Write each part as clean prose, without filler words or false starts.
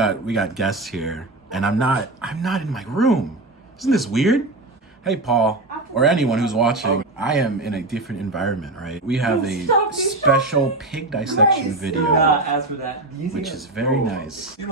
We got guests here, and I'm not in my room. Isn't this weird? Hey, Paul, or anyone who's watching, I am in a different environment, right? We have a special pig dissection video, which is very nice. We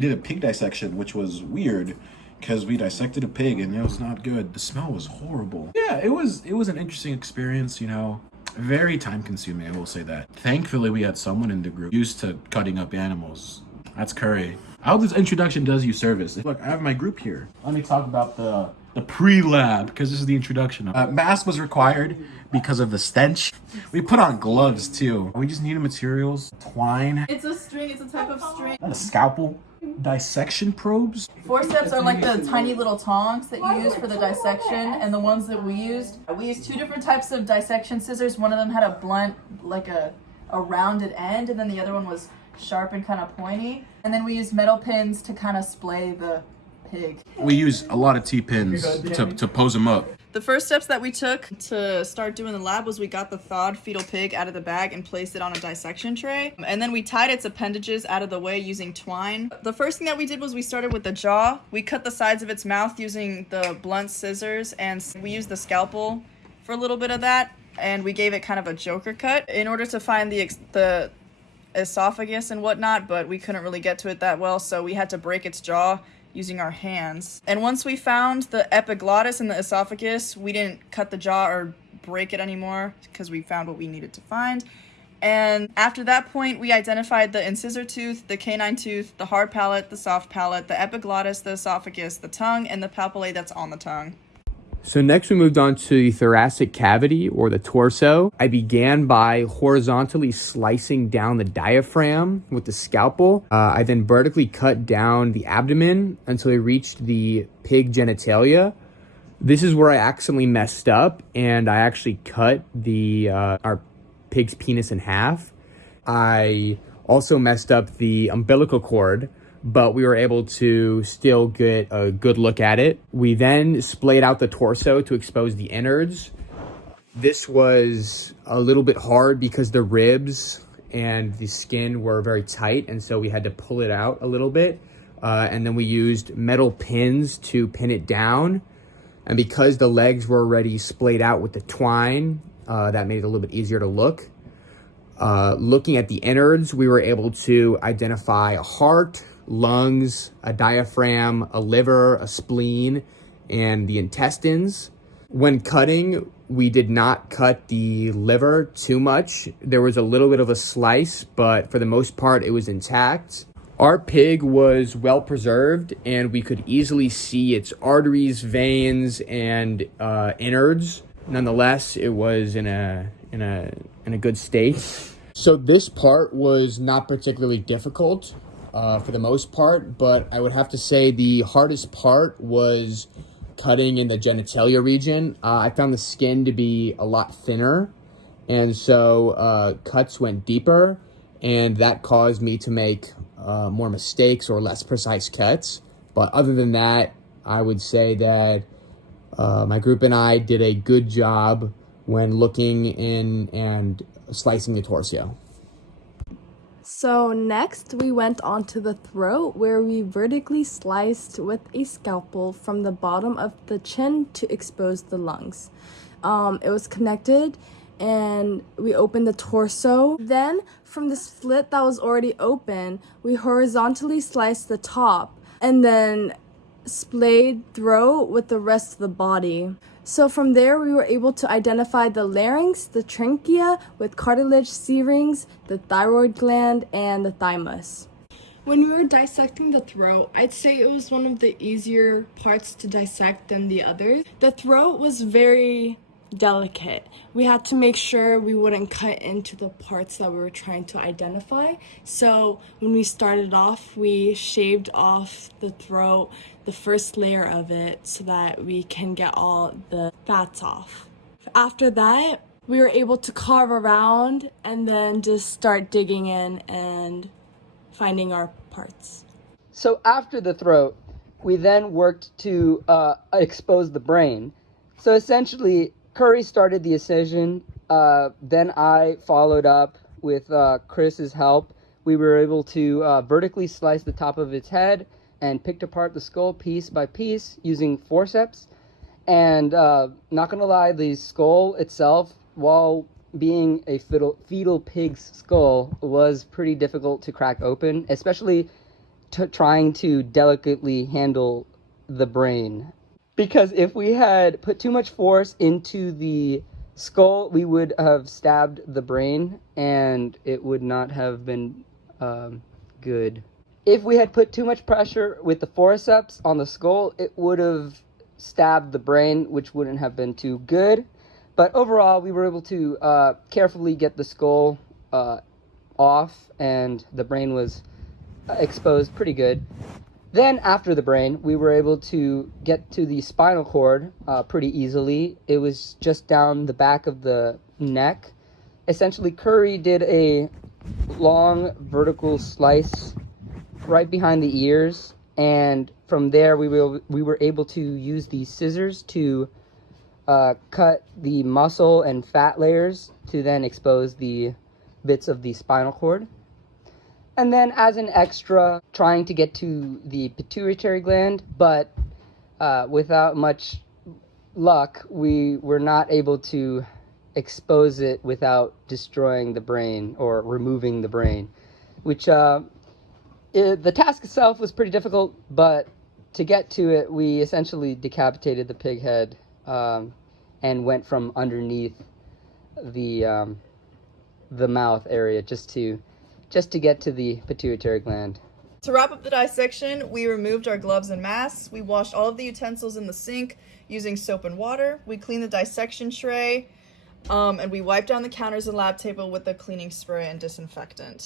did a pig dissection, which was weird, because we dissected a pig and it was not good. The smell was horrible. Yeah, it was an interesting experience, you know. Very time consuming, I will say that. Thankfully, we had someone in the group used to cutting up animals. That's Curry. I hope this introduction does you service. Look, I have my group here. Let me talk about the pre-lab, because this is the introduction. Mask was required because of the stench. We put on gloves too. We just needed materials. Twine. It's a string, it's a type of string. A scalpel. Dissection probes. Forceps are like the tiny little tongs that you use for the dissection, and the ones that we used 2 different types of dissection scissors. One of them had a blunt, like a rounded end, and then the other one was sharp and kind of pointy. And then we used metal pins to kind of splay the pig. We use a lot of T-pins to pose them up. The first steps that we took to start doing the lab was we got the thawed fetal pig out of the bag and placed it on a dissection tray. And then we tied its appendages out of the way using twine. The first thing that we did was we started with the jaw. We cut the sides of its mouth using the blunt scissors, and we used the scalpel for a little bit of that. And we gave it kind of a joker cut in order to find the esophagus and whatnot, but we couldn't really get to it that well, so we had to break its jaw using our hands. And once we found the epiglottis and the esophagus, we didn't cut the jaw or break it anymore because we found what we needed to find. And after that point, we identified the incisor tooth, the canine tooth, the hard palate, the soft palate, the epiglottis, the esophagus, the tongue, and the papillae that's on the tongue. So next we moved on to the thoracic cavity, or the torso. I began by horizontally slicing down the diaphragm with the scalpel. I then vertically cut down the abdomen until I reached the pig genitalia. This is where I accidentally messed up, and I actually cut our pig's penis in half. I also messed up the umbilical cord, but we were able to still get a good look at it. We then splayed out the torso to expose the innards. This was a little bit hard because the ribs and the skin were very tight, and so we had to pull it out a little bit. And then we used metal pins to pin it down. And because the legs were already splayed out with the twine, that made it a little bit easier to look. Looking at the innards, we were able to identify a heart, lungs, a diaphragm, a liver, a spleen, and the intestines. When cutting, we did not cut the liver too much. There was a little bit of a slice, but for the most part, it was intact. Our pig was well preserved, and we could easily see its arteries, veins, and innards. Nonetheless, it was in a good state. So this part was not particularly difficult. For the most part, but I would have to say the hardest part was cutting in the genitalia region. I found the skin to be a lot thinner, and so cuts went deeper, and that caused me to make more mistakes or less precise cuts. But other than that, I would say that my group and I did a good job when looking in and slicing the torso. So next we went on to the throat, where we vertically sliced with a scalpel from the bottom of the chin to expose the lungs. It was connected, and we opened the torso. Then from the slit that was already open, we horizontally sliced the top and then splayed throat with the rest of the body. So from there, we were able to identify the larynx, the trachea with cartilage, C-rings, the thyroid gland, and the thymus. When we were dissecting the throat, I'd say it was one of the easier parts to dissect than the others. The throat was very delicate. We had to make sure we wouldn't cut into the parts that we were trying to identify. So when we started off, we shaved off the throat, the first layer of it, so that we can get all the fats off. After that, we were able to carve around and then just start digging in and finding our parts. So after the throat, we then worked to expose the brain. So essentially, Curry started the incision, then I followed up with Chris's help we were able to vertically slice the top of its head and picked apart the skull piece by piece using forceps. And not gonna lie, the skull itself, while being a fetal pig's skull, was pretty difficult to crack open, especially trying to delicately handle the brain. Because if we had put too much force into the skull, we would have stabbed the brain, and it would not have been good. If we had put too much pressure with the forceps on the skull, it would have stabbed the brain, which wouldn't have been too good. But overall, we were able to carefully get the skull off, and the brain was exposed pretty good. Then after the brain, we were able to get to the spinal cord pretty easily. It was just down the back of the neck. Essentially, Curry did a long vertical slice right behind the ears, and from there we were able to use these scissors to cut the muscle and fat layers to then expose the bits of the spinal cord. And then as an extra, trying to get to the pituitary gland, but without much luck, we were not able to expose it without destroying the brain or removing the brain, which the task itself was pretty difficult, but to get to it, we essentially decapitated the pig head and went from underneath the mouth area just to get to the pituitary gland. To wrap up the dissection, we removed our gloves and masks. We washed all of the utensils in the sink using soap and water. We cleaned the dissection tray, and we wiped down the counters and lab table with the cleaning spray and disinfectant.